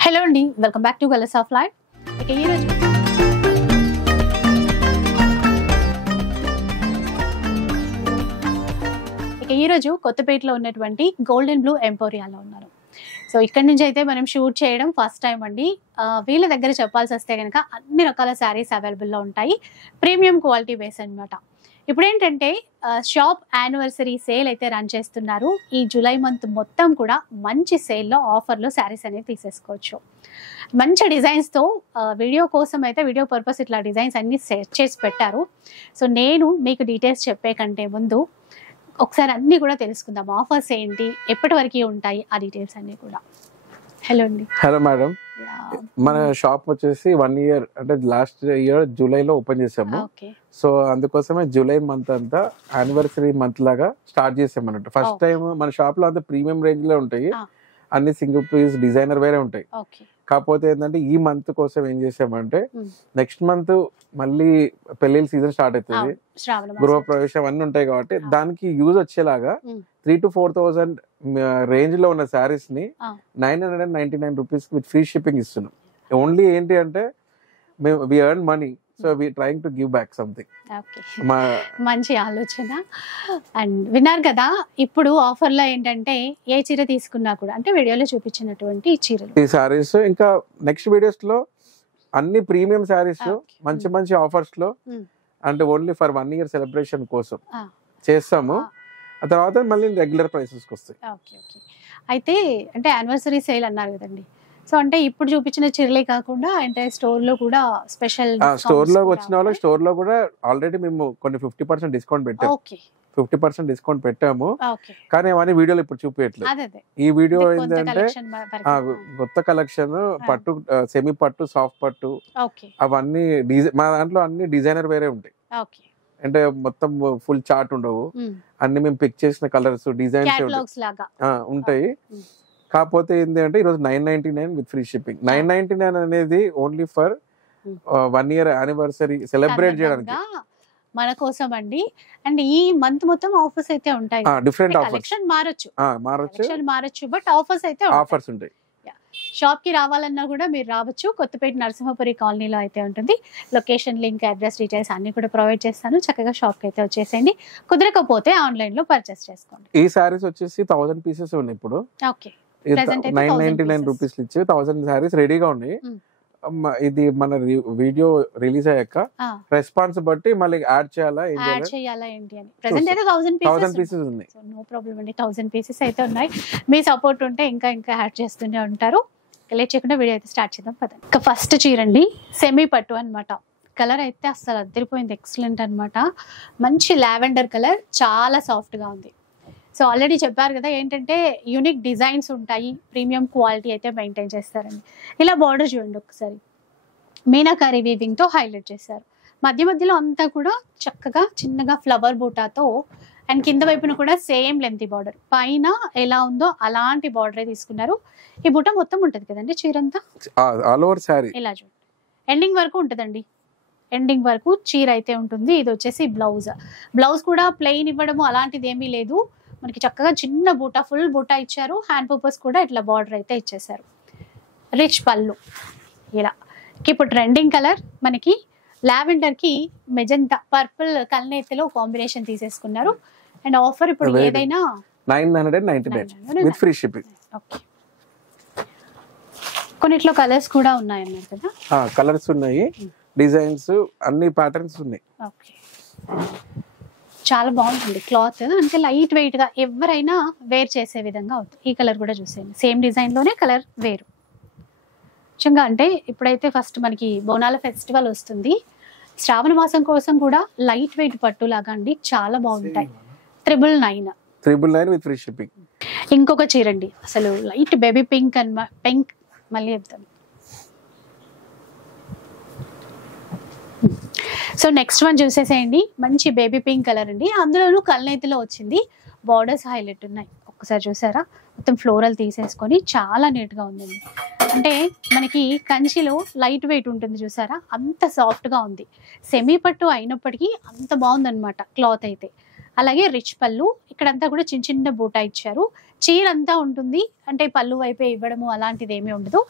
Hello అండి, welcome back to colours of life. ఈరోజు కొత్తపేటలో ఉన్నటువంటి గోల్డెన్ బ్లూ ఎంపోరియాలో ఉన్నారు. సో ఇక్కడ నుంచి అయితే మనం షూట్ చేయడం ఫస్ట్ టైం అండి. వీళ్ళ దగ్గర చెప్పాల్సి వస్తే కనుక అన్ని రకాల శారీస్ అవైలబుల్లో ఉంటాయి. ప్రీమియం క్వాలిటీ బేస్ అనమాట. ఇప్పుడు ఏంటంటే షాప్ యానివర్సరీ సేల్ అయితే రన్ చేస్తున్నారు. ఈ జూలై మంత్ మొత్తం కూడా మంచి సేల్లో ఆఫర్లో శారీస్ అనేది తీసేసుకోవచ్చు. మంచి డిజైన్స్తో వీడియో కోసం అయితే వీడియో పర్పస్ ఇట్లా డిజైన్స్ అన్ని సెట్ చేసి పెట్టారు. సో నేను మీకు డీటెయిల్స్ చెప్పే కంటే ముందు ఒకసారి అన్నీ కూడా తెలుసుకుందాం. ఆఫర్స్ ఏంటి, ఎప్పటి వరకు ఉంటాయి, ఆ డీటెయిల్స్ అన్నీ కూడా. హలో అండి. Hello madam. మన షాప్ వచ్చేసి 1 year అంటే లాస్ట్ ఇయర్ జూలైలో ఓపెన్ చేసాము. సో అందుకోసమే జూలై మంత్ అంతా యానివర్సరీ మంత్ లాగా స్టార్ట్ చేసాం అన్నట్టు. ఫస్ట్ టైం మన షాప్ లో అంతా ప్రీమియం రేంజ్ లో ఉంటాయి, అన్ని సింగిల్ పీస్ డిజైనర్ వేరే ఉంటాయి. కాకపోతే ఏంటంటే ఈ మంత్ కోసం ఏం చేసామంటే నెక్స్ట్ మంత్ మళ్ళీ పెళ్లిళ్ళ సీజన్ స్టార్ట్ అవుతుంది, గృహ ప్రవేశం అన్ని ఉంటాయి కాబట్టి దానికి యూజ్ వచ్చేలాగా 3,000 to 4,000 రేంజ్ లో ఉన్న శారీస్ ని 999 రూపీస్ విత్ ఫ్రీ షిప్పింగ్ ఇస్తున్నాం. ఓన్లీ ఏంటి అంటే మేము we earn money, so we trying to give back something. మంచి ఆలోచన. అండ్ విన్నారు కదా, ఇప్పుడు ఆఫర్ లో ఏంటంటే ఏ చీర తీసుకున్నా కూడా అంటే వీడియోలో చూపించినటువంటి ఈ సారీస్ ఇంకా నెక్స్ట్ వీడియోస్ లో అన్ని ప్రీమియం శారీస్ మంచి మంచి ఆఫర్స్ లో అంటే ఓన్లీ ఫర్ 1 year సెలబ్రేషన్ కోసం చేస్తాము. ఆ తర్వాత మళ్ళీ రెగ్యులర్ ప్రైసెస్ వస్తాయి. అయితే అంటే యానివర్సరీ సేల్ అన్నారు కదండి, సో అంటే ఇప్పుడు చూపించిన చీరలే కాకుండా అంటే స్టోర్ లో కూడా స్పెషల్ స్టోర్ లో వచ్చిన వాళ్ళు స్టోర్ లో కూడా ఆల్రెడీ మేము కొన్ని 50% డిస్కౌంట్ పెట్టాము. 50% డిస్కౌంట్ పెట్టాము, కానీ అవన్నీ వీడియోలో ఇప్పుడు చూపించట్లేదు. ఈ వీడియో ఏంటంటే కొత్త కలెక్షన్ పట్టు, సెమీ పట్టు, సాఫ్ట్ పట్టు, అవన్నీ మా దాంట్లో అన్ని డిజైనర్ వేరే ఉంటాయి. అంటే మొత్తం ఫుల్ చార్ట్ ఉండవు, అన్ని మేము పిక్ చేసిన కలర్స్ డిజైన్స్ ఉంటాయి. కాకపోతే ఏంటి అంటే ఈరోజు 999 విత్ ఫ్రీ షిప్పింగ్. 999 అనేది only for 1 year anniversary celebrate చేయడానికి మన కోసం అండి. అండ్ ఈ మంత్ మొత్తం ఆఫర్స్ అయితే ఉంటాయి. డిఫరెంట్ కలెక్షన్ మారొచ్చు బట్ ఆఫర్స్ అయితే ఆఫర్స్ ఉంటాయి. షాప్ కి రావాలన్నా కూడా మీరు రావచ్చు. కొత్తపేట నరసింహపురి కాలనీలో అయితే ఉంటుంది. లొకేషన్, లింక్, అడ్రస్ డీటెయిల్స్ అన్ని కూడా ప్రొవైడ్ చేస్తాను. చక్కగా షాప్ కి అయితే వచ్చేసేయండి. కుదరకపోతే ఆన్లైన్ లో పర్చేస్ చేసుకోండి. ఈ సారీస్ వచ్చేసి 1000 పీసెస్ ఉన్నాయి ఇప్పుడు. 999 రూపీస్ ఇచ్చి 1000 సారీస్ రెడీగా ఉన్నాయి. ఇది మన వీడియో రిలీజ్ అయ్యాక రెస్పాన్స్ బట్టి మళ్ళీ యాడ్ చేయాలా ఏంటి అని. ప్రెజెంట్ అయితే 1000 పీసెస్ ఉన్నాయి. నో ప్రాబ్లం అండి, 1000 పీసెస్ అయితే ఉన్నాయి. మీ సపోర్ట్ ఉంటే ఇంకా యాడ్ చేస్తూనే ఉంటారు. లేట్ చేయకుండా వీడియో అయితే స్టార్ట్ చేద్దాం పదండి. ఇక ఫస్ట్ చీరండి, సెమీ పట్టు అనమాట. కలర్ అయితే అసలు అద్దరిపోయింది, ఎక్సలెంట్ అనమాట. మంచి లావెండర్ కలర్, చాలా సాఫ్ట్ గా ఉంది. సో ఆల్రెడీ చెప్పారు కదా ఏంటంటే యూనిక్ డిజైన్స్ ఉంటాయి, ప్రీమియం క్వాలిటీ అయితే మెయింటైన్ చేస్తారండి. ఇలా బార్డర్ చూడండి ఒకసారి, మీనాకారి వీవింగ్ తో హైలైట్ చేశారు. మధ్య మధ్యలో అంతా కూడా చక్కగా చిన్నగా ఫ్లవర్ బూటాతో, అండ్ కింద వైపున కూడా సేమ్ లెంత్ బార్డర్, పైన ఎలా ఉందో అలాంటి బార్డరే తీసుకున్నారు. ఈ బూట మొత్తం ఉంటది కదండి చీరంతా, ఆల్ ఓవర్ సారీ ఇలా చూడండి. ఎండింగ్ వరకు ఉంటదండి, ఎండింగ్ వరకు చీర అయితే ఉంటుంది. ఇది వచ్చేసి బ్లౌజ్ కూడా ప్లెయిన్ ఇవ్వడము అలాంటిది ఏమీ లేదు. మనకి చక్కగా చిన్న బూటా, ఫుల్ బూటా ఇచ్చారు. హ్యాండ్ పర్పస్ కూడా ఇట్లా బార్డర్ అయితే ఇచ్చేసారు. రిచ్ పళ్ళు ఇలా. ఇప్పుడు ట్రెండింగ్ కలర్ మనకి లావెండర్ కి మెజెంటా, పర్పుల్ కల్నేతిలో కాంబినేషన్ తీసేసుకున్నారు. అండ్ ఆఫర్ ఇప్పుడు ఏదైనా 999 విత్ ఫ్రీ షిప్పింగ్. కొన్నిట్లో కలర్స్ కూడా ఉన్నాయి అన్నారు కదా. కలర్స్ ఉన్నాయి, డిజైన్స్ అన్ని ప్యాటర్న్స్ ఉన్నాయి. చాలా బాగుంటుంది క్లాత్, అంటే లైట్ వెయిట్ గా ఎవరైనా వేర్ చేసే విధంగా అవుతుంది. ఈ కలర్ కూడా చూసేయండి, సేమ్ డిజైన్ లోనే కలర్ వేరు. ముఖ్యంగా అంటే ఇప్పుడైతే ఫస్ట్ మనకి బోనాల ఫెస్టివల్ వస్తుంది. శ్రావణ మాసం కోసం కూడా లైట్ వెయిట్ పట్టు లాగా అండి, చాలా బాగుంటాయి. 999 విత్ ఫ్రీ షిప్పింగ్. ఇంకొక చీరండి, అసలు లైట్ బేబీ పింక్ పింక్, మళ్ళీ చెప్తాను. సో నెక్స్ట్ వన్ చూసేసేయండి, మంచి బేబీ పింక్ కలర్ అండి. అందులోనూ కల్నేతిలో వచ్చింది, బార్డర్స్ హైలైట్ ఉన్నాయి. ఒక్కసారి చూసారా, మొత్తం ఫ్లోరల్ తీసేసుకొని చాలా నీట్గా ఉందండి. అంటే మనకి కంచిలో లైట్ వెయిట్ ఉంటుంది చూసారా, అంత సాఫ్ట్గా ఉంది. సెమీ పట్టు అయినప్పటికీ అంత బాగుందన్నమాట క్లాత్ అయితే. అలాగే రిచ్ పళ్ళు, ఇక్కడంతా కూడా చిన్న చిన్న బూటా ఇచ్చారు. చీర అంతా ఉంటుంది, అంటే పళ్ళు వైపే ఇవ్వడము అలాంటిది ఏమీ ఉండదు.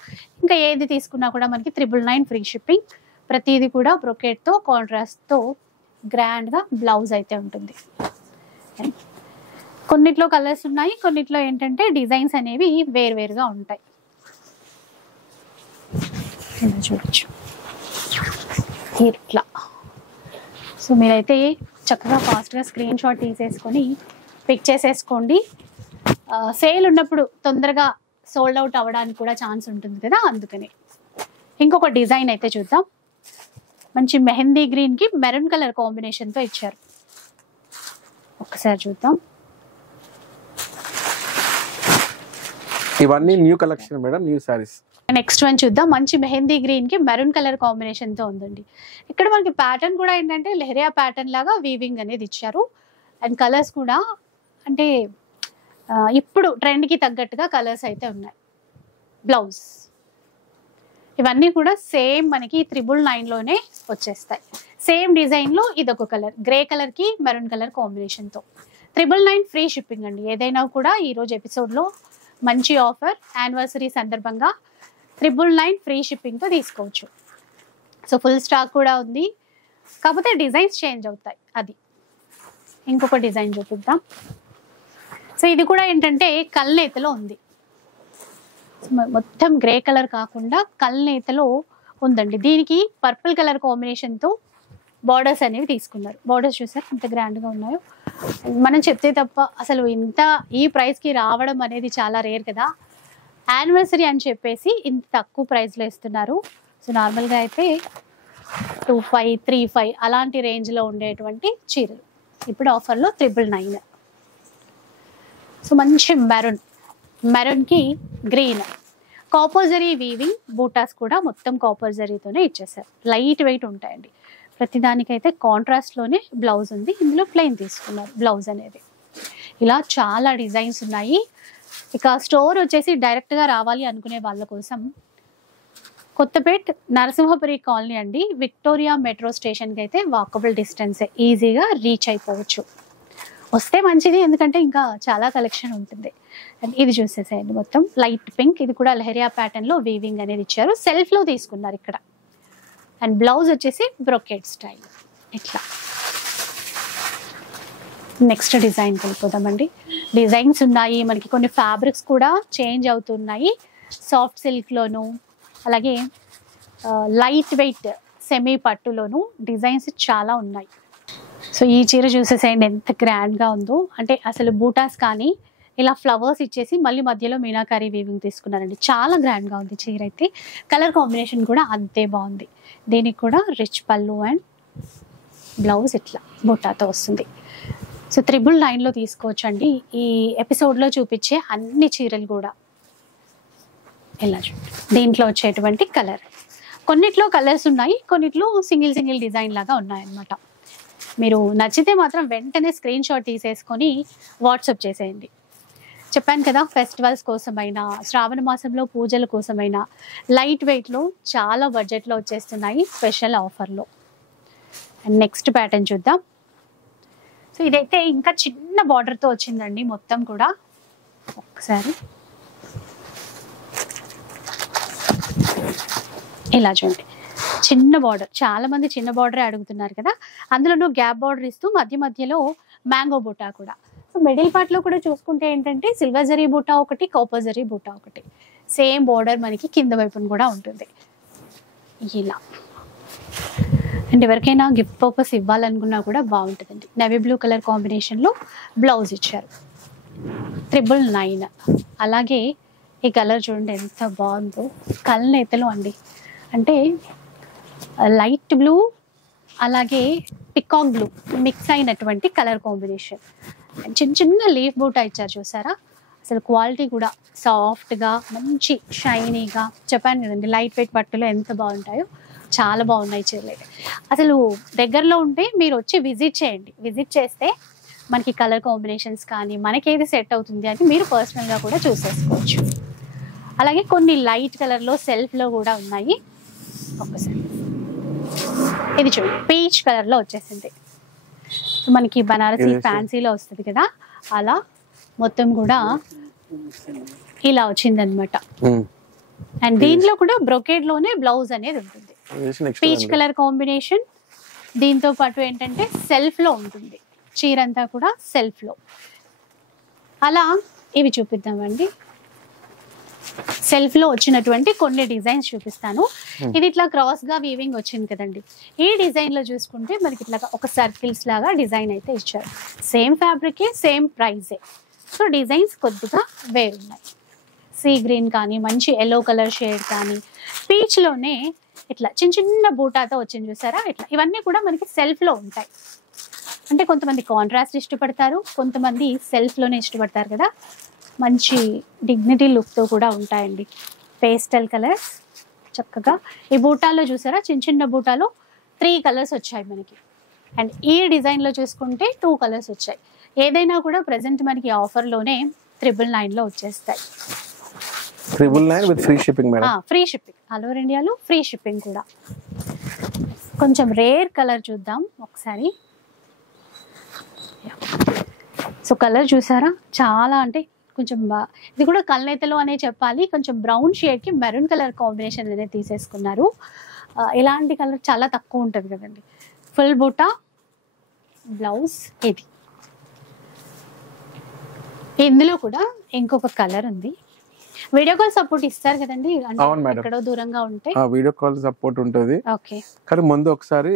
ఇంకా ఏది తీసుకున్నా కూడా మనకి 999 ఫ్రీ షిప్పింగ్. ప్రతిదీ కూడా బ్రొకెట్తో కాంట్రాస్ట్తో గ్రాండ్గా బ్లౌజ్ అయితే ఉంటుంది. కొన్నిట్లో కలర్స్ ఉన్నాయి, కొన్నిట్లో ఏంటంటే డిజైన్స్ అనేవి వేరువేరుగా ఉంటాయి. చూడొచ్చు ఇట్లా. సో మీరైతే చక్కగా ఫాస్ట్గా స్క్రీన్ షాట్ తీసేసుకొని పిక్ చేసేసుకోండి. సేల్ ఉన్నప్పుడు తొందరగా సోల్డ్ అవుట్ అవ్వడానికి కూడా ఛాన్స్ ఉంటుంది కదా, అందుకని. ఇంకొక డిజైన్ అయితే చూద్దాం. మంచి మెహందీ గ్రీన్కి మెరూన్ కలర్ కాంబినేషన్తో ఇచ్చారు. ఒక్కసారి చూద్దాం. ఇవన్నీ new collection madam, new saris. Next one చూద్దాం. మంచి మెహందీ గ్రీన్ కి మెరూన్ కలర్ కాంబినేషన్ తో ఉందండి. ఇక్కడ మనకి ప్యాటర్న్ కూడా ఏంటంటే లెహరియా ప్యాటర్న్ లాగా వీవింగ్ అనేది ఇచ్చారు. అండ్ కలర్స్ కూడా అంటే ఇప్పుడు ట్రెండ్ కి తగ్గట్టుగా కలర్స్ అయితే ఉన్నాయి. బ్లౌజ్ ఇవన్నీ కూడా సేమ్ మనకి 999 లోనే వచ్చేస్తాయి. సేమ్ డిజైన్ లో ఇదొక కలర్, గ్రే కలర్ కి మెరూన్ కలర్ కాంబినేషన్ తో 999 ఫ్రీ షిప్పింగ్ అండి. ఏదైనా కూడా ఈ రోజు ఎపిసోడ్ లో మంచి ఆఫర్, యానివర్సరీ సందర్భంగా 999 ఫ్రీ షిప్పింగ్తో తీసుకోవచ్చు. సో ఫుల్ స్టాక్ కూడా ఉంది, కాకపోతే డిజైన్స్ చేంజ్ అవుతాయి. అది ఇంకొక డిజైన్ చూపిద్దాం. సో ఇది కూడా ఏంటంటే కల్నేతలో ఉంది. మొత్తం గ్రే కలర్ కాకుండా కల్నేతలో ఉందండి. దీనికి పర్పుల్ కలర్ కాంబినేషన్తో బార్డర్స్ అనేవి తీసుకున్నారు. బార్డర్స్ చూసారు ఎంత గ్రాండ్గా ఉన్నాయో. మనం చెప్తే తప్ప అసలు ఇంత ఈ ప్రైస్కి రావడం అనేది చాలా రేర్ కదా. యానివర్సరీ అని చెప్పేసి ఇంత తక్కువ ప్రైస్లో ఇస్తున్నారు. సో నార్మల్గా అయితే 2500, 3500 అలాంటి రేంజ్లో ఉండేటువంటి చీరలు ఇప్పుడు ఆఫర్లో 999. సో మంచి మెరూన్కి గ్రీన్, కాపర్ జరీ వీవింగ్, బూటాస్ కూడా మొత్తం కాపర్ జరీతోనే ఇచ్చేసారు. లైట్ వెయిట్ ఉంటాయండి. ప్రతిదానికైతే కాంట్రాస్ట్లోనే బ్లౌజ్ ఉంది, ఇందులో ప్లెయిన్ తీసుకున్నారు బ్లౌజ్ అనేది. ఇలా చాలా డిజైన్స్ ఉన్నాయి. ఇక స్టోర్ వచ్చేసి డైరెక్ట్గా రావాలి అనుకునే వాళ్ళ కోసం కొత్తపేట్ నరసింహపురి కాలనీ అండి. విక్టోరియా మెట్రో స్టేషన్కి అయితే వాకబుల్ డిస్టెన్సే, ఈజీగా రీచ్ అయిపోవచ్చు. వస్తే మంచిది, ఎందుకంటే ఇంకా చాలా కలెక్షన్ ఉంటుంది. అండ్ ఇది చూసేసేయండి, మొత్తం లైట్ పింక్. ఇది కూడా లెహరియా ప్యాటర్న్లో వీవింగ్ అనేది ఇచ్చారు, సెల్ఫ్లో తీసుకున్నారు ఇక్కడ. అండ్ బ్లౌజ్ వచ్చేసి బ్రొకెట్ స్టైల్ ఇట్లా. నెక్స్ట్ డిజైన్ వెళ్ళిపోదామండి. డిజైన్స్ ఉన్నాయి మనకి, కొన్ని ఫ్యాబ్రిక్స్ కూడా చేంజ్ అవుతున్నాయి. సాఫ్ట్ సిల్క్లోను, అలాగే లైట్ వెయిట్ సెమీ పట్టులోను డిజైన్స్ చాలా ఉన్నాయి. సో ఈ చీర చూసేసేయండి ఎంత గ్రాండ్గా ఉందో. అంటే అసలు బూటాస్ కానీ ఇలా ఫ్లవర్స్ ఇచ్చేసి మళ్ళీ మధ్యలో మీనాకారి వీవింగ్ తీసుకున్నారండి. చాలా గ్రాండ్గా ఉంది చీర అయితే. కలర్ కాంబినేషన్ కూడా అంతే బాగుంది. దీనికి కూడా రిచ్ పళ్ళు అండ్ బ్లౌజ్ ఇట్లా బూటాతో వస్తుంది. సో 999లో తీసుకోవచ్చు అండి. ఈ ఎపిసోడ్లో చూపించే అన్ని చీరలు కూడా ఇలా చూడండి. దీంట్లో వచ్చేటువంటి కలర్, కొన్నిట్లో కలర్స్ ఉన్నాయి, కొన్నిట్లో సింగిల్ డిజైన్ లాగా ఉన్నాయన్నమాట. మీరు నచ్చితే మాత్రం వెంటనే స్క్రీన్ షాట్ తీసేసుకొని వాట్సాప్ చేసేయండి. చెప్పాను కదా, ఫెస్టివల్స్ కోసమైనా, శ్రావణ మాసంలో పూజల కోసమైనా లైట్ వెయిట్లో చాలా బడ్జెట్లో వచ్చేస్తున్నాయి స్పెషల్ ఆఫర్లో. అండ్ నెక్స్ట్ ప్యాటర్న్ చూద్దాం. సో ఇదైతే ఇంకా చిన్న బార్డర్తో వచ్చిందండి మొత్తం కూడా. ఒకసారి ఇలా చూడండి, చిన్న బార్డర్. చాలా మంది చిన్న బార్డరే అడుగుతున్నారు కదా, అందులోనూ గ్యాప్ బార్డర్ ఇస్తూ మధ్యలో మ్యాంగో బూటా కూడా. సో మిడిల్ పార్ట్లో కూడా చూసుకుంటే ఏంటంటే సిల్వర్ జరీ బూటా ఒకటి, కాపర్ జరీ బూటా ఒకటి. సేమ్ బార్డర్ మనకి కింద వైపున కూడా ఉంటుంది ఇలా. అండ్ ఎవరికైనా గిఫ్ట్ పర్పస్ ఇవ్వాలనుకున్నా కూడా బాగుంటుందండి. నేవీ బ్లూ కలర్ కాంబినేషన్లో బ్లౌజ్ ఇచ్చారు. 999. అలాగే ఈ కలర్ చూడండి ఎంత బాగుందో, కల్నేతలో అండి. అంటే లైట్ బ్లూ అలాగే పికాక్ బ్లూ మిక్స్ అయినటువంటి కలర్ కాంబినేషన్. చిన్న లీఫ్ బూటా ఇచ్చారు చూసారా. అసలు క్వాలిటీ కూడా సాఫ్ట్గా మంచి షైనీగా. చెప్పాను కదండి లైట్ వెయిట్ బట్టలు ఎంత బాగుంటాయో, చాలా బాగున్నాయి చీరలు. అసలు దగ్గరలో ఉంటే మీరు వచ్చి విజిట్ చేయండి. విజిట్ చేస్తే మనకి కలర్ కాంబినేషన్స్ కానీ మనకి ఏది సెట్ అవుతుంది అని మీరు పర్సనల్గా కూడా చూసేసుకోవచ్చు. అలాగే కొన్ని లైట్ కలర్లో సెల్ఫ్లో కూడా ఉన్నాయి. ఒకసారి ఇది చూడండి, పీచ్ కలర్లో వచ్చేసింది. మనకి బనారసీ ఫ్యాన్సీలో వస్తుంది కదా, అలా మొత్తం కూడా ఇలా వచ్చిందనమాట. అండ్ దీంట్లో కూడా బ్రొకేడ్ లోనే బ్లౌజ్ అనేది ఉంటుంది. Peach colour combination. దీంతో పాటు ఏంటంటే సెల్ఫ్ లో ఉంటుంది చీర అంతా కూడా సెల్ఫ్ లో. అలా ఇవి చూపిద్దామండి. సెల్ఫ్ లో వచ్చినటువంటి కొన్ని డిజైన్స్ చూపిస్తాను. ఇది ఇట్లా క్రాస్ గా వీవింగ్ వచ్చింది కదండి. ఈ డిజైన్ లో చూసుకుంటే మనకి ఇట్లా ఒక సర్కిల్స్ లాగా డిజైన్ అయితే ఇచ్చారు. సేమ్ ఫ్యాబ్రికే, సేమ్ ప్రైజే. సో డిజైన్స్ కొద్దిగా వేరున్నాయి. సీ గ్రీన్ కానీ, మంచి ఎల్లో కలర్ షేడ్ కానీ, పీచ్ లోనే ఇట్లా చిన్న చిన్న బూటాతో వచ్చింది చూసారా. ఇట్లా ఇవన్నీ కూడా మనకి సెల్ఫ్ లో ఉంటాయి. అంటే కొంతమంది కాంట్రాస్ట్ ఇష్టపడతారు, కొంతమంది సెల్ఫ్ లోనే ఇష్టపడతారు కదా. మంచి డిగ్నిటీ లుక్ తో కూడా ఉంటాయండి. పేస్టల్ కలర్స్ చక్కగా. ఈ బూటాల్లో చూసారా, చిన్న చిన్న బూటాలో 3 కలర్స్ వచ్చాయి మనకి. అండ్ ఈ డిజైన్ లో చూసుకుంటే 2 కలర్స్ వచ్చాయి. ఏదైనా కూడా ప్రెసెంట్ మనకి ఆఫర్ లోనే 999 లో వచ్చేస్తాయి. 999 with free shipping madam. Free shipping all over ఇండియాలో, ఫ్రీ షిప్పింగ్ కూడా. కొంచెం రేర్ కలర్ చూద్దాం ఒకసారి. సో కలర్ చూసారా, చాలా అంటే కొంచెం ఇది కూడా కల్నేతలో అనే చెప్పాలి. కొంచెం బ్రౌన్ షేడ్ కి మెరూన్ కలర్ కాంబినేషన్ అనేది తీసేసుకున్నారు. ఇలాంటి కలర్ చాలా తక్కువ ఉంటుంది కదండి. ఫుల్ బూటా బ్లౌజ్ ఇది. ఇందులో కూడా ఇంకొక కలర్ ఉంది. వీడియో కాల్ సపోర్ట్ ఇస్తారు కదండి, ఎక్కడో దూరంగా ఉంటే వీడియో కాల్ సపోర్ట్ ఉంటుంది. ఓకే, కానీ ముందు ఒకసారి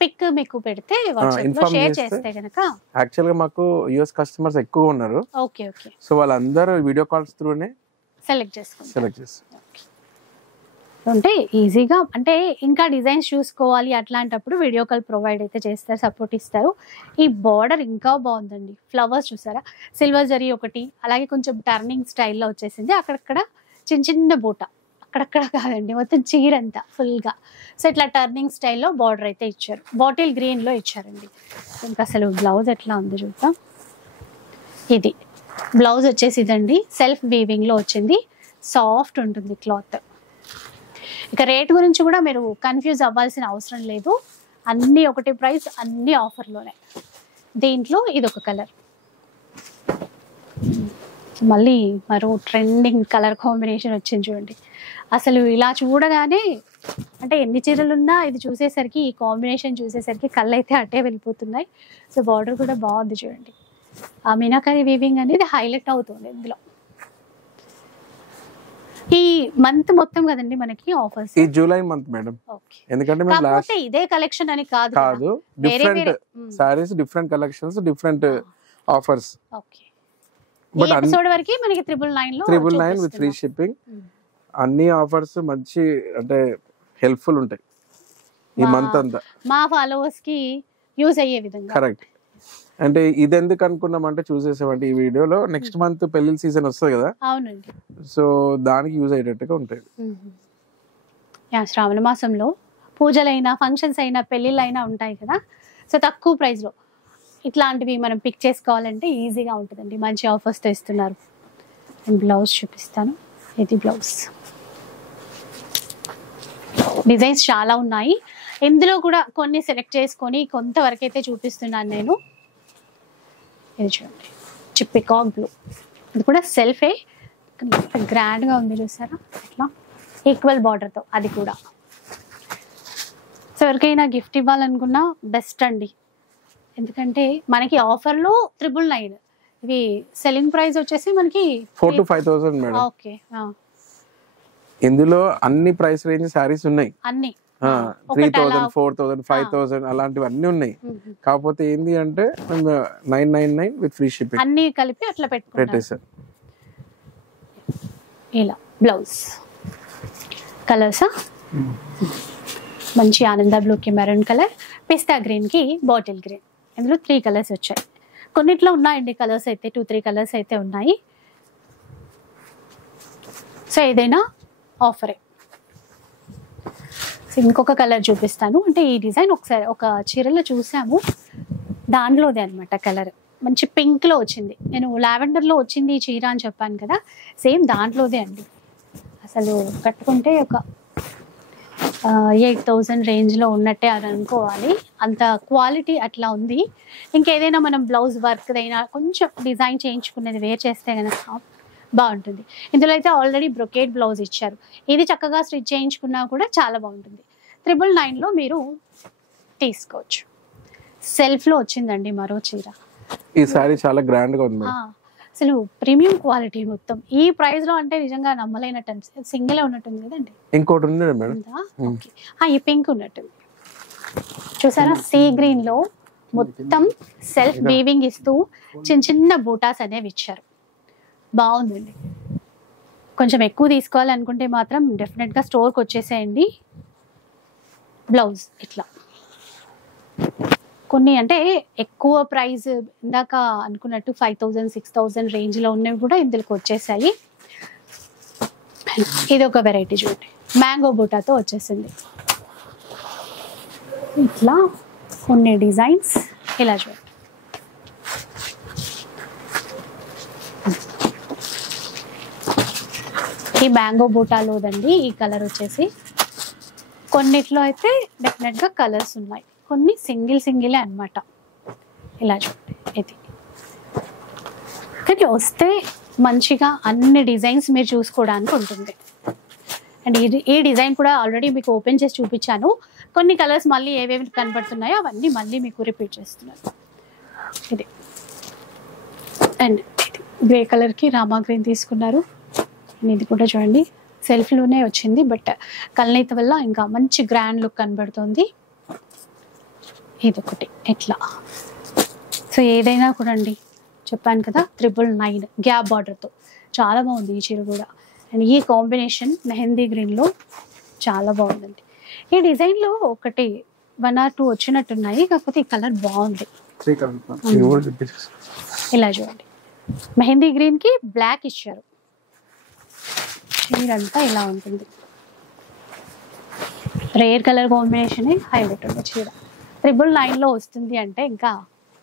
పిక్ మీకు పెడితే వాట్సాప్ లో షేర్ చేస్తే గనక. యాక్చువల్ గా మాకు యూఎస్ కస్టమర్స్ ఎక్కువ ఉన్నారు. ఓకే ఓకే, సో వాళ్ళందరూ వీడియో కాల్స్ త్రూనే సెలెక్ట్ చేసుకుంటారు. అంటే ఈజీగా, అంటే ఇంకా డిజైన్స్ చూసుకోవాలి అట్లాంటప్పుడు వీడియో కాల్ ప్రొవైడ్ అయితే చేస్తారు, సపోర్ట్ ఇస్తారు. ఈ బార్డర్ ఇంకా బాగుందండి. ఫ్లవర్స్ చూసారా, సిల్వర్ జరీ ఒకటి, అలాగే కొంచెం టర్నింగ్ స్టైల్లో వచ్చేసింది. అక్కడక్కడ చిన్న చిన్న బూట, అక్కడక్కడ కాదండి, మొత్తం చీర అంతా ఫుల్గా. సో ఇట్లా టర్నింగ్ స్టైల్లో బార్డర్ అయితే ఇచ్చారు. బాటిల్ గ్రీన్లో ఇచ్చారండి. ఇంకా అసలు బ్లౌజ్ ఎట్లా ఉంది చూద్దాం. ఇది బ్లౌజ్ వచ్చేసి ఇదండి, సెల్ఫ్ వీవింగ్లో వచ్చింది. సాఫ్ట్ ఉంటుంది క్లాత్. ఇక రేట్ గురించి కూడా మీరు కన్ఫ్యూజ్ అవ్వాల్సిన అవసరం లేదు. అన్నీ ఒకటి ప్రైస్, అన్నీ ఆఫర్లోనే. దీంట్లో ఇది ఒక కలర్, మళ్ళీ మరో ట్రెండింగ్ కలర్ కాంబినేషన్ వచ్చింది చూడండి. అసలు ఇలా చూడగానే అంటే ఎన్ని చీరలున్నా ఇది చూసేసరికి, ఈ కాంబినేషన్ చూసేసరికి కళ్ళు అయితే అట్టే వెళ్ళిపోతున్నాయి. సో బార్డర్ కూడా బాగుంది చూడండి. ఆ మీనాకరీ వీవింగ్ అనేది హైలైట్ అవుతుంది ఇందులో. ఈ మంత్ మొత్తం కదండి మనకి ఆఫర్స్. ఈ జూలై మంత్ మేడం. ఎందుకంటే మేము లాస్ట్ ఇదే కలెక్షన్ అని కాదు, different saris, different collections, different offers. Okay, but episode వరకు మనకి 999 లో 999 విత్ ఫ్రీ షిప్పింగ్. అన్ని ఆఫర్స్ మంచి అంటే హెల్ప్ఫుల్ ఉంటాయి ఈ మంత్ అంతా, మా ఫాలోవర్స్ కి యూజ్ అయ్యే విధంగా. కరెక్ట్. అంటే ఇది ఎందుకు అనుకున్నామంటే చూసేసామంటే ఈ వీడియోలో నెక్స్ట్ మంత్ పెళ్లి సీజన్ వస్తుంది కదా. అవునండి. సో దానికి యూజ్ అయ్యేటట్టుగా ఉంటాయి. శ్రావణ మాసంలో పూజలైనా, ఫంక్షన్స్ అయినా, పెళ్లిళ్ళైనా ఉంటాయి కదా. సో తక్కువ ప్రైస్ లో ఇట్లాంటివి మనం పిక్ చేసుకోవాలంటే ఈజీగా ఉంటుందండి. మంచి ఆఫర్స్తో ఇస్తున్నారు. నేను బ్లౌజ్ చూపిస్తాను. ఇది బ్లౌజ్. డిజైన్స్ చాలా ఉన్నాయి. ఇందులో కూడా కొన్ని సెలెక్ట్ చేసుకొని కొంతవరకు అయితే చూపిస్తున్నాను నేను. ఇది చూడండి, పికాక్ బ్లూ. ఇది కూడా సెల్ఫే, గ్రాండ్గా ఉంది చూసారా. ఇట్లా ఈక్వల్ బార్డర్తో, అది కూడా. సో ఎవరికైనా గిఫ్ట్ ఇవ్వాలనుకున్నా బెస్ట్ అండి. ఎందుకంటే మనకి ఆఫర్లో 999, ఇవి సెల్లింగ్ ప్రైస్ వచ్చేసి మనకి 4,000 to 5,000 మేడం. ఓకే, ఇందులో అన్ని ప్రైస్ రేంజ్ సారీస్ ఉన్నాయి. అన్ని 3,000, 4,000, 5,000 అలాంటివి అన్ని ఉన్నాయి. కాకపోతే ఏంది అంటే 999 విత్ ఫ్రీ షిప్పింగ్ అన్ని కలిపి అట్లా పెట్టేసారు. ఇలా బ్లౌజ్ కలర్స్ మంచి ఆనంద బ్లూకి మెరూన్ కలర్, పిస్తా గ్రీన్కి బాటిల్ గ్రీన్. ఇందులో 3 కలర్స్ వచ్చాయి. కొన్నిట్లో ఉన్నాయండి కలర్స్ అయితే, 2-3 కలర్స్ అయితే ఉన్నాయి. సో ఏదైనా ఆఫరే. ఇంకొక కలర్ చూపిస్తాను. అంటే ఈ డిజైన్ ఒకసారి ఒక చీరలో చూసాము, దాంట్లోదే అనమాట కలర్. మంచి పింక్లో వచ్చింది. నేను లావెండర్లో వచ్చింది ఈ చీర అని చెప్పాను కదా, సేమ్ దాంట్లోదే అండి. అసలు కట్టుకుంటే ఒక 8,000 రేంజ్లో ఉన్నట్టే అని అనుకోవాలి, అంత క్వాలిటీ అట్లా ఉంది. ఇంకేదైనా మనం బ్లౌజ్ వర్క్ అయినా కొంచెం డిజైన్ చేయించుకునేది వేర్ చేస్తే కనుక బాగుంటుంది. ఇందులో అయితే ఆల్రెడీ బ్రొకేట్ బ్లౌజ్ ఇచ్చారు, ఇది చక్కగా స్టిచ్ చేయించుకున్నా కూడా చాలా బాగుంటుంది. 999లో మీరు తీసుకోవచ్చు. సెల్ఫ్లో వచ్చిందండి మరో చీర. ఈ సారీ చాలా గ్రాండ్గా ఉంది, అసలు ప్రీమియం క్వాలిటీ మొత్తం. ఈ ప్రైస్ లో అంటే నిజంగా నమ్మలేనట్టు. సింగిల్ ఉన్నట్టుంది కదండి, ఇంకోటి ఉంది మేడం. ఈ పింక్ ఉన్నట్టుంది చూసారా, సీ గ్రీన్ లో మొత్తం సెల్ఫ్ వీవింగ్ ఇస్తూ చిన్న చిన్న బూటాస్ అనేవి ఇచ్చారు. బాగుందండి. కొంచెం ఎక్కువ తీసుకోవాలనుకుంటే మాత్రం డెఫినెట్ గా స్టోర్కి వచ్చేసేయండి. బ్లౌజ్ ఇట్లా కొన్ని అంటే ఎక్కువ ప్రైస్ ఇందాక అనుకున్నట్టు 5,000 6,000 రేంజ్లో ఉన్నవి కూడా ఇందులోకి వచ్చేసాయి. ఇది ఒక వెరైటీ చూడండి, మ్యాంగో బూటాతో వచ్చేసింది. ఇట్లా కొన్ని డిజైన్స్ ఇలా చూడండి. ఈ మ్యాంగో బూటాలోదండి ఈ కలర్ వచ్చేసి. కొన్నిట్లో అయితే డెఫినెట్గా కలర్స్ ఉన్నాయి, కొన్ని సింగిలే అన్నమాట. ఇలా చూడండి, ఇది కానీ వస్తే మంచిగా అన్ని డిజైన్స్ మీరు చూసుకోవడానికి ఉంటుంది. అండ్ ఈ డిజైన్ కూడా ఆల్రెడీ మీకు ఓపెన్ చేసి చూపించాను. కొన్ని కలర్స్ మళ్ళీ ఏవేవి కనబడుతున్నాయో అవన్నీ మళ్ళీ మీకు రిపీట్ చేస్తున్నాను. ఇది అండ్ ఇది గ్రే కలర్కి రామా గ్రీన్ తీసుకున్నారు. ఇది కూడా చూడండి సెల్ఫ్లోనే వచ్చింది, బట్ కల్నేత వల్ల ఇంకా మంచి గ్రాండ్ లుక్ కనబడుతుంది. ఇదొకటి ఎట్లా. సో ఏదైనా కూడా అండి చెప్పాను కదా 999 గ్యాప్ బార్డర్తో చాలా బాగుంది ఈ చీర కూడా. అండ్ ఈ కాంబినేషన్ మెహందీ గ్రీన్లో చాలా బాగుందండి. ఈ డిజైన్లో ఒకటి 1 or 2 వచ్చినట్టున్నాయి, కాకపోతే ఈ కలర్ బాగుంది. ఇలా చూడండి, మెహందీ గ్రీన్కి బ్లాక్ ఇచ్చారు. చీరంతా ఇలా ఉంటుంది, రేర్ కలర్ కాంబినేషన్ హైలైట్ ఉంది చీర. 999లో వస్తుంది అంటే ఇంకా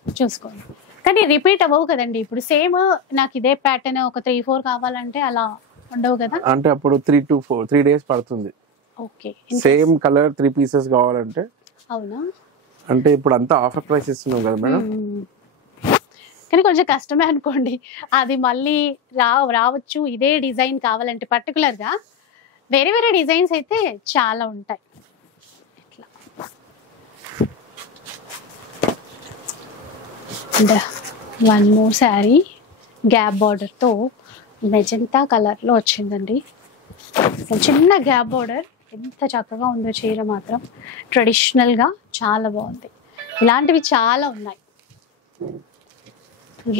చూసుకోండి. కానీ రిపీట్ అవ్వవు కదండి. ఇప్పుడు సేమ్ నాకు ఇదే ప్యాటర్న్ ఒక 3-4 కావాలంటే అలా ఉండవు కదా, అంటే అప్పుడు 3 to 4 days పడుతుంది. ఓకే, సేమ్ కలర్ 3 pieces కావాలంటే. అవునా, అంటే ఇప్పుడు అంతా ఆఫర్ ప్రైస్ ఇస్తున్నాం కదా మేడం. కానీ కొంచెం కష్టమే అనుకోండి. అది మళ్ళీ రావచ్చు ఇదే డిజైన్ కావాలంటే. పర్టికులర్గా వేరే వేరే డిజైన్స్ అయితే చాలా ఉంటాయి. ఇట్లా అండ్ 1 more శారీ గ్యాప్ బార్డర్తో మెజెంటా కలర్లో వచ్చిందండి. చిన్న గ్యాప్ బార్డర్, ఎంత చక్కగా ఉందో చీర మాత్రం. ట్రెడిషనల్గా చాలా బాగుంది. ఇలాంటివి చాలా ఉన్నాయి.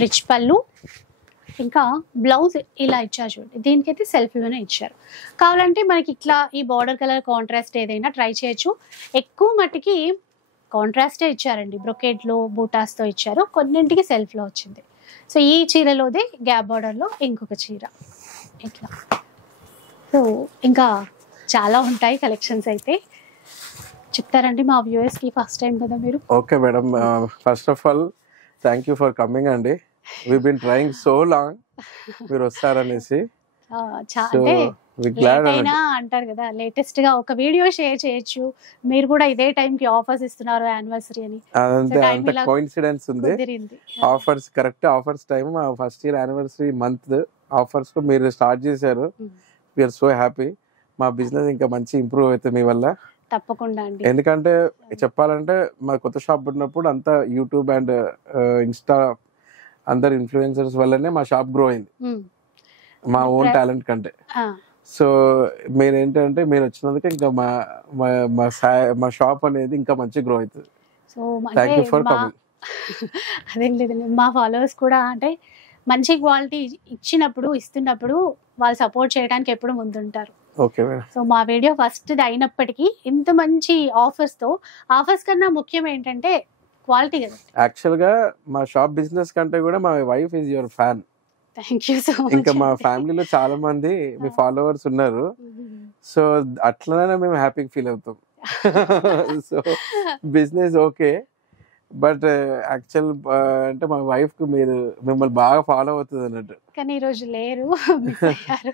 రిచ్ పళ్ళు, ఇంకా బ్లౌజ్ ఇలా ఇచ్చారు చూడండి. దీనికైతే సెల్ఫ్లోనే ఇచ్చారు. కావాలంటే మనకి ఇట్లా ఈ బార్డర్ కలర్ కాంట్రాస్ట్ ఏదైనా ట్రై చేయొచ్చు. ఎక్కువ మట్టికి కాంట్రాస్టే ఇచ్చారండి, బ్రొకేట్లో బూటాస్తో ఇచ్చారు. కొన్నింటికి సెల్ఫ్లో వచ్చింది. సో ఈ చీరలోదే గ్యాప్ బార్డర్లో ఇంకొక చీర ఇట్లా. సో ఇంకా చాలా ఉంటాయి కలెక్షన్స్. అయితే చెప్తారండి మా వ్యూవర్స్కి, ఫస్ట్ టైం కదా మీరు. Okay madam, first of all thank you for coming అండి. We been trying so long మీరు వస్తారనేసి. అంటారు కదా, లేటెస్ట్ గా ఒక వీడియో షేర్ చేయొచ్చు. మీరు కూడా ఇదే టైం కి ఆఫర్స్ ఇస్తున్నారు యానివర్సరీ అని. అంత కోఇన్సిడెన్స్ ఉంది. Offers correct, offers time first year anniversary month offers మీరు స్టార్ట్ చేశారు. We're so happy. మా బిజినెస్ ఇంకా మంచి ఇంప్రూవ్ అవుతుంది మీ వల్ల. తప్పకుండా అండి. ఎందుకంటే చెప్పాలంటే మా కొత్త షాప్ ఉన్నప్పుడు అంతా యూట్యూబ్ అండ్ ఇన్స్టా అందరు ఇన్ఫ్లుయెన్సర్స్ వల్లనే మా షాప్ గ్రో అయింది, మా ఓన్ టాలెంట్ కంటే. సో మీరు ఏంటంటే మీరు వచ్చినందుకు ఇంకా మా షాప్ అనేది ఇంకా మంచి గ్రో అవుతుంది. So thank you for coming. అదేం లేదండి, మా ఫాలోవర్స్ కూడా అంటే మంచి క్వాలిటీ ఇస్తున్నప్పుడు వాళ్ళు సపోర్ట్ చేయడానికి ఎప్పుడు ముందుంటారు. సో మా వీడియో ఫస్ట్ అయినప్పటికీ ఇంత మంచి ఆఫర్స్ కన్నా ముఖ్యం ఏంటంటే క్వాలిటీ కదా. యాక్చువల్ గా మా షాప్ బిజినెస్ కంటే కూడా మా wife is your fan. Thank you so much. ఇంకా మా ఫ్యామిలీలో చాలా మంది మీ ఫాలోవర్స్ ఉన్నారు. సో అట్లనే మేము హ్యాపీగా ఫీల్ అవుతాం. So business okay, but actual అంటే మా వైఫ్ కు మీరు మిమ్మల్ని బాగా ఫాలో అవుతుంది అన్నట్టు. కానీ ఈ రోజు లేరు, మిస్ అయ్యారు.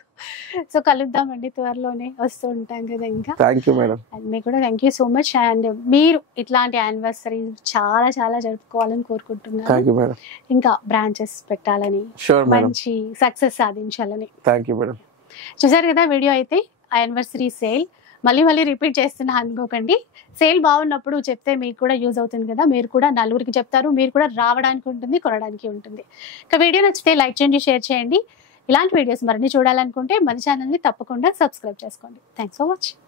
సో కలుద్దామండి, త్వరలోనే వస్తూ ఉంటాం కదా. ఇంకా థ్యాంక్ యూ మేడం. అండ్ మీకు కూడా thank you so much. And మీరు ఇట్లాంటి యానివర్సరీ చాలా చాలా జరుపుకోవాలని కోరుకుంటున్నాను. Thank you madam. ఇంకా బ్రాంచెస్ పెట్టాలని, మంచి సక్సెస్ సాధించాలని. Thank you madam. చూసారు కదా వీడియో అయితే, యానివర్సరీ సేల్ మళ్ళీ మళ్ళీ రిపీట్ చేస్తున్నా అనుకోకండి. సేల్ బాగున్నప్పుడు చెప్తే మీకు కూడా యూజ్ అవుతుంది కదా, మీరు కూడా నలుగురికి చెప్తారు, మీరు కూడా రావడానికి ఉంటుంది, కొనడానికి ఉంటుంది. ఇక వీడియో నచ్చితే లైక్ చేయండి, షేర్ చేయండి. ఇలాంటి వీడియోస్ మరిన్ని చూడాలనుకుంటే మన ఛానల్ని తప్పకుండా సబ్స్క్రైబ్ చేసుకోండి. Thanks for watching.